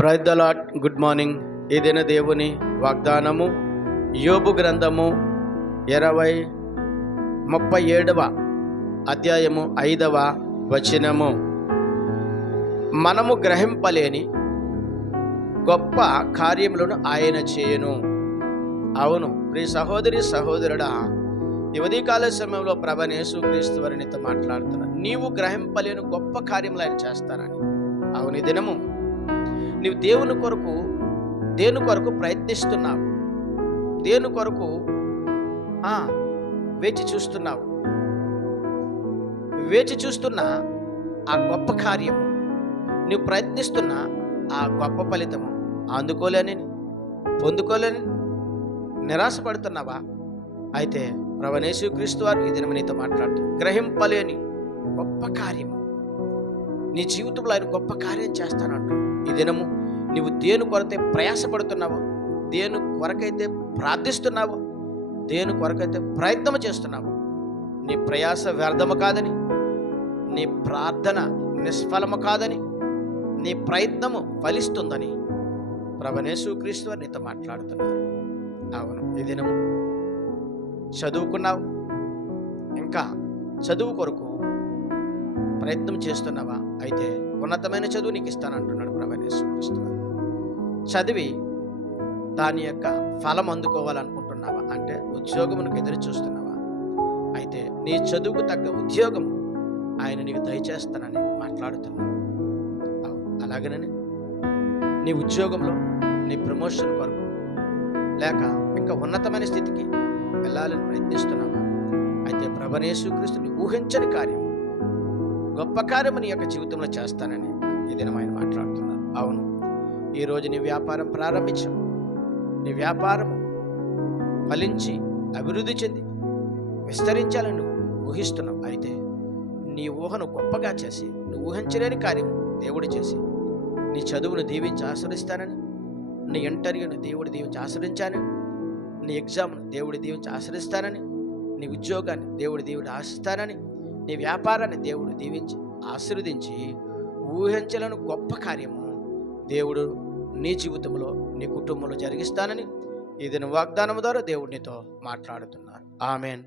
Praise the Lord. Good morning. ఏదైనా దేవుని వాగ్దానము యోబు గ్రంథము 37వ అధ్యాయము 5వ వచనము. మనము గ్రహింపలేని గొప్ప కార్యములను ఆయన చేయను. అవును ప్రియ సహోదరి సహోదరుడా, ఈ ఉదయకాల సమయంలో ప్రభువైన యేసుక్రీస్తు వారు నీతో మాట్లాడుతున్నాను. నీవు గ్రహింపలేని గొప్ప కార్యములు ఆయన చేస్తానని. అవును, ఈ దినము నీవు దేని కొరకు ప్రయత్నిస్తున్నావు, దేని కొరకు వేచి చూస్తున్నా ఆ గొప్ప కార్యము, నువ్వు ప్రయత్నిస్తున్న ఆ గొప్ప ఫలితము పొందుకోలేని నిరాశపడుతున్నావా? అయితే ప్రభువైన యేసుక్రీస్తు వారు ఈ దినము నీతో మాట్లాడుతున్నారు. గ్రహింపలేని గొప్ప కార్యము నీ జీవితంలో ఆయన గొప్ప కార్యం చేస్తానంటు. ఈ దినము నీవు దేని కొరతే ప్రయాసపడుతున్నావు, దేని కొరకైతే ప్రార్థిస్తున్నావు, దేని కొరకైతే ప్రయత్నం చేస్తున్నావు, నీ ప్రయాస వ్యర్థము కాదని, నీ ప్రార్థన నిష్ఫలము కాదని, నీ ప్రయత్నము ఫలిస్తుందని ప్రభువైన యేసుక్రీస్తు వారు నీతో మాట్లాడుతున్నారు. అవును, ఈ దినము చదువుకున్నావు, ఇంకా చదువు కొరకు ప్రయత్నం చేస్తున్నావా? అయితే ఉన్నతమైన చదువు నీకు ఇస్తానంటున్నాడు ప్రభువైన యేసుక్రీస్తు వారు. చదివి దాని యొక్క ఫలం అందుకోవాలనుకుంటున్నావా? అంటే ఉద్యోగమునకు ఎదురు చూస్తున్నావా? అయితే నీ చదువుకు తగ్గ ఉద్యోగం ఆయన నీకు దయచేస్తానని మాట్లాడుతున్నాడు. అలాగనే నీ ఉద్యోగంలో నీ ప్రమోషన్ కొరకు లేక ఇంకా ఉన్నతమైన స్థితికి వెళ్ళాలని ప్రయత్నిస్తున్నావా? అయితే ప్రభువైన యేసుక్రీస్తు నీ ఊహించని కార్యం, గొప్ప కార్యము నీ యొక్క జీవితంలో చేస్తానని ఈ దినం ఆయన మాట్లాడుతున్నారు. అవును, ఈరోజు నీ వ్యాపారం ప్రారంభించావు, నీ వ్యాపారం ఫలించి అభివృద్ధి చెంది విస్తరించాలని నువ్వు ఊహిస్తున్నావు. అయితే నీ ఊహను గొప్పగా చేసి, నువ్వు ఊహించలేని కార్యం దేవుడు చేసి, నీ చదువును దీవించి ఆశ్రయిస్తానని, నీ ఇంటర్వ్యూను దేవుడు దీవించి ఆశ్రయించానని, నీ ఎగ్జామ్ను దేవుడు దీవించి ఆశ్రయిస్తానని, నీ ఉద్యోగాన్ని దేవుడు దీవించి ఆశిస్తానని, నీ వ్యాపారాన్ని దేవుడు దీవించి ఆశీర్వదించి ఊహించలేని గొప్ప కార్యము దేవుడు నీ జీవితంలో, నీ కుటుంబంలో జరిగిస్తానని ఈ దిన వాగ్దానం ద్వారా దేవుడు నీతో మాట్లాడుతున్నారు. ఆమెన్.